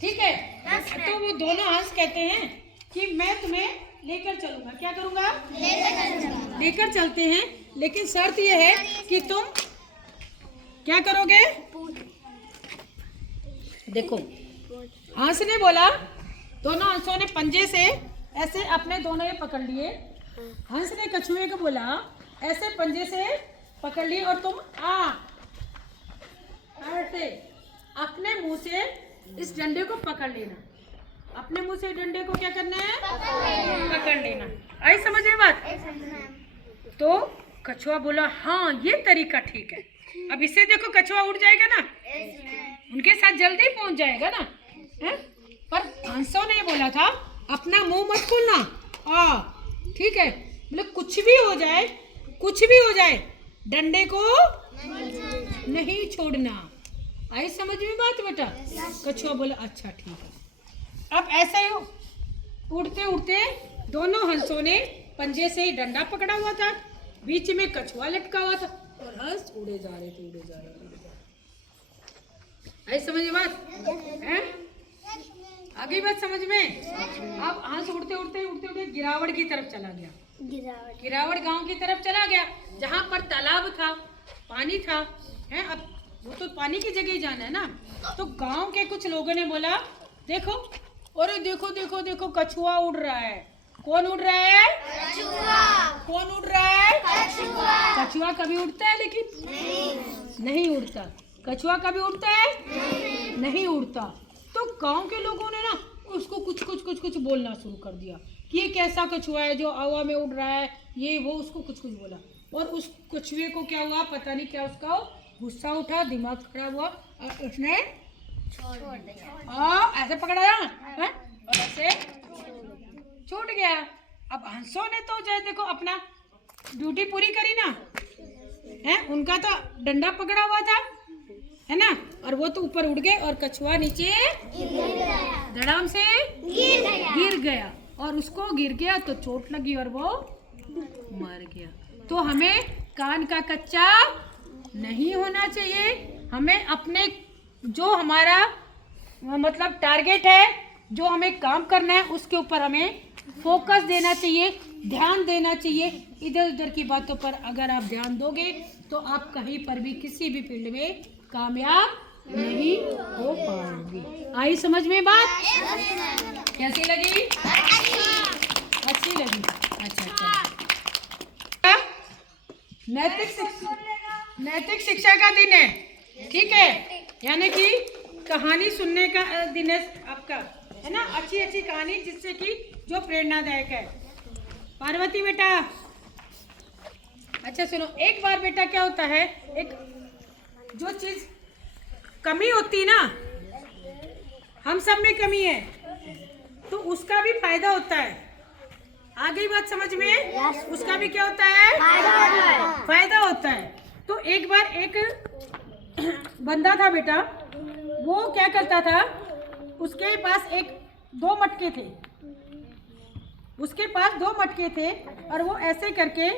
ठीक है। तो वो दोनों हंस कहते हैं कि मैं तुम्हें लेकर चलूंगा। क्या करूंगा? लेकर चलते हैं, लेकिन शर्त यह है कि तुम क्या करोगे? देखो, हंस ने बोला, दोनों हंसों ने पंजे से ऐसे अपने दोनों ये पकड़ लिए। हंस ने कछुए को बोला ऐसे पंजे से पकड़ लिए और तुम ऐसे अपने मुंह से इस डंडे को पकड़ लेना। अपने मुंह से डंडे को क्या करना है? पकड़ लेना। आई समझ में बात? तो कछुआ बोला हाँ ये तरीका ठीक है। अब इससे देखो कछुआ उड़ जाएगा ना, उनके साथ जल्दी पहुंच जाएगा ना है? पर हंसों ने बोला था अपना मुंह मत खोलना, ठीक है, मतलब कुछ भी हो जाए डंडे को नहीं छोड़ना। आई समझ में बात बेटा? कछुआ बोला अच्छा ठीक है। अब ऐसे ही उड़ते उड़ते दोनों हंसों ने पंजे से डंडा पकड़ा हुआ था, बीच में कछुआ लटका हुआ था और हंस उड़े जा रहे थे। आई समझ में बात है? आगे बात समझ में? अब हंस उड़ते गिरावड़ की तरफ चला गया। गिरावड़ गांव की तरफ चला गया, जहाँ पर तालाब था, पानी था है। अब वो तो पानी की जगह ही जाना है ना। तो गांव के कुछ लोगों ने बोला देखो, अरे देखो कछुआ उड़ रहा है। कौन उड़ रहा है? कौन उड़ रहा है? कछुआ कभी उड़ता है? लेकिन नहीं उड़ता। कछुआ कभी उड़ता है? नहीं उड़ता। तो गांव के लोगों ने ना उसको कुछ बोलना शुरू कर दिया कि ये कैसा कछुआ है जो हवा में उड़ रहा है, ये वो, उसको कुछ बोला। और उस कछुए को क्या हुआ पता नहीं, क्या उसका गुस्सा उठा, दिमाग खराब हुआ और उसने ऐसे पकड़ा है और ऐसे छूट गया। अब हंसों ने तो जैसे देखो अपना ड्यूटी पूरी करी ना है, उनका तो डंडा पकड़ा हुआ था है ना, और वो तो ऊपर उड़ गए और कछुआ नीचे धड़ाम से गिर गया और उसको गिर गया तो चोट लगी और वो मर गया। तो हमें कान का कच्चा नहीं होना चाहिए। हमें अपने जो हमारा मतलब टारगेट है, जो हमें काम करना है, उसके ऊपर हमें फोकस देना चाहिए, ध्यान देना चाहिए। इधर उधर की बातों पर अगर आप ध्यान दोगे तो आप कहीं पर भी किसी भी फील्ड में कामयाब नहीं हो पाओगे। आई समझ में बात? कैसी लगी? अच्छी लगी। अच्छा। नैतिक शिक्षा का दिन है, ठीक है, यानी कि कहानी सुनने का दिन है आपका, है ना। अच्छी कहानी जिससे कि जो प्रेरणादायक है। पार्वती बेटा अच्छा सुनो, एक बार बेटा क्या होता है, एक जो चीज कमी होती ना, हम सब में कमी है, तो उसका भी फायदा होता है। आ गई बात समझ में? उसका भी क्या होता है? फायदा होता है। तो एक बार एक बंदा था बेटा, वो क्या करता था, उसके पास दो मटके थे, उसके पास 2 मटके थे और वो ऐसे करके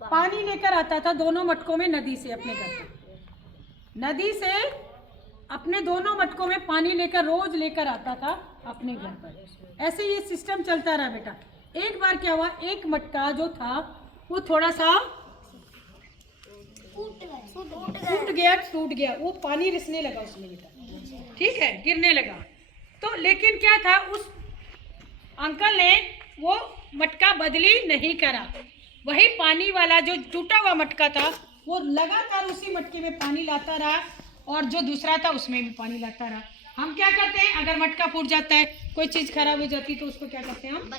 पानी लेकर आता था दोनों मटकों में नदी से, अपने घर पे नदी से अपने दोनों मटकों में पानी लेकर रोज लेकर आता था अपने घर पर। ऐसे ये सिस्टम चलता रहा बेटा। एक बार क्या हुआ, एक मटका जो था वो थोड़ा सा टूट गया, वो पानी रिसने लगा उसमें बेटा, ठीक है, गिरने लगा। तो लेकिन क्या था, उस अंकल ने वो मटका बदली नहीं करा, वही पानी वाला जो टूटा हुआ मटका था वो लगातार उसी मटके में पानी लाता रहा और जो दूसरा था उसमें भी पानी लाता रहा। हम क्या करते हैं, अगर मटका फूट जाता है, कोई चीज़ खराब हो जाती है तो उसको क्या करते हैं, हम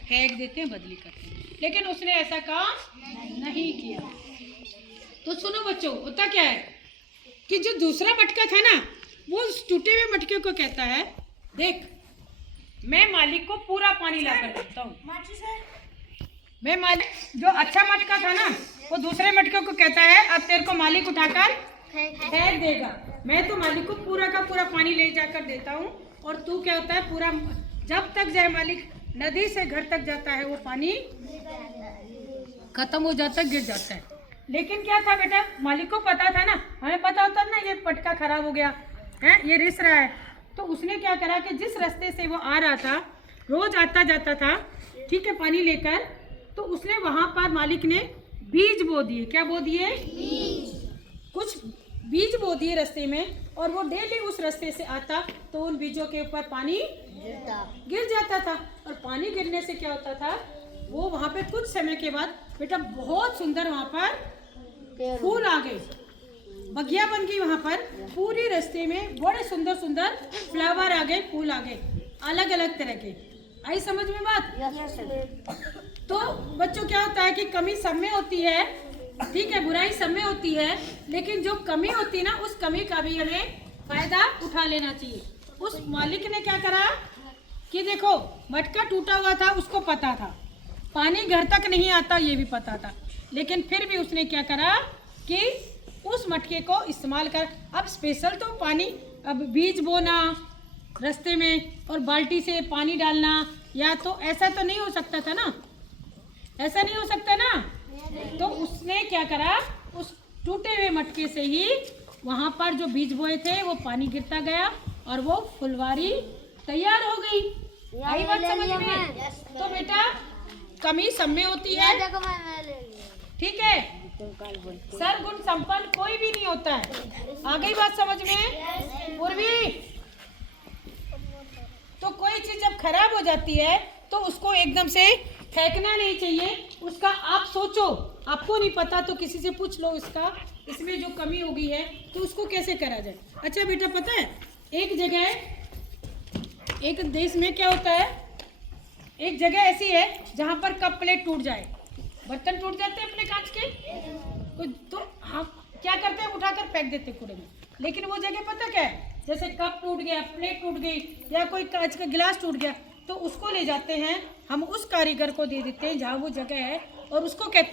फेंक देते हैं, बदली करते हैं। लेकिन उसने ऐसा काम नहीं किया। तो सुनो बच्चों, होता क्या है कि जो दूसरा मटका था ना, वो उस टूटे हुए मटके को कहता है, देख मैं मालिक को पूरा पानी ला कर देता हूँ। मैं मालिक, जो अच्छा मटका था ना, वो दूसरे मटके को कहता है अब तेरे को मालिक उठाकर फेंक देगा। मैं तो मालिक को पूरा का पूरा पानी ले जाकर देता हूँ, और तू क्या होता है पूरा जब तक जाए मालिक नदी से घर तक जाता है वो पानी खत्म हो जाता है, गिर जाता है। लेकिन क्या था बेटा, मालिक को पता था ना, हमें पता होता ना ये पटका खराब हो गया है, ये रिस रहा है, तो उसने क्या करा कि जिस रास्ते से वो आ रहा था, रोज आता जाता था, ठीक है, पानी लेकर, तो उसने वहां पर मालिक ने बीज बो दिए। क्या बो दिए? कुछ बीज बो दिए रास्ते में, और वो डेली उस रास्ते से आता तो उन बीजों के ऊपर पानी गिर जाता था। और पानी गिरने से क्या होता था, वो वहाँ पे कुछ समय के बाद बेटा बहुत सुंदर वहाँ पर फूल आ गए, बगिया बन गई वहाँ पर, पूरी रास्ते में बड़े सुंदर सुंदर फ्लावर आ गए, फूल आ गए, अलग अलग तरह के। आई समझ में बात? तो बच्चों क्या होता है कि कमी सब में होती है, ठीक है, बुराई सब में होती है, लेकिन जो कमी होती है ना, उस कमी का भी हमें फायदा उठा लेना चाहिए। उस मालिक ने क्या करा कि देखो मटका टूटा हुआ था, उसको पता था पानी घर तक नहीं आता, ये भी पता था, लेकिन फिर भी उसने क्या करा कि उस मटके को इस्तेमाल कर, अब स्पेशल तो पानी, अब बीज बोना रास्ते में और बाल्टी से पानी डालना, या तो ऐसा तो नहीं हो सकता था ना, ऐसा नहीं हो सकता ना, तो उसने क्या करा, उस टूटे हुए मटके से ही वहां पर जो बीज बोए थे वो पानी गिरता गया और वो फुलवारी तैयार हो गई। आई बात समझ में? तो बेटा कमी सब में होती है, ठीक है, सर्वगुण संपन्न कोई भी नहीं होता है। आ गई बात समझ में पूर्वी? तो कोई चीज जब खराब हो जाती है तो उसको एकदम से फेंकना नहीं चाहिए, उसका आप सोचो, आपको नहीं पता तो किसी से पूछ लो, इसमें जो कमी हो गई है तो उसको कैसे करा जाए। अच्छा बेटा पता है, एक जगह एक देश में क्या होता है, एक जगह ऐसी है जहाँ पर कप प्लेट टूट जाए, बर्तन टूट जाते हैं अपने कांच के, तो हम क्या करते हैं, उठाकर फेंक देते हैं कूड़े में। लेकिन वो जगह पता क्या है, जैसे कप टूट गया, प्लेट टूट गई, या कोई कांच का गिलास टूट गया, तो उसको ले जाते हैं हम, उस कारीगर को दे देते हैं जहाँ वो जगह है, और उसको कहते हैं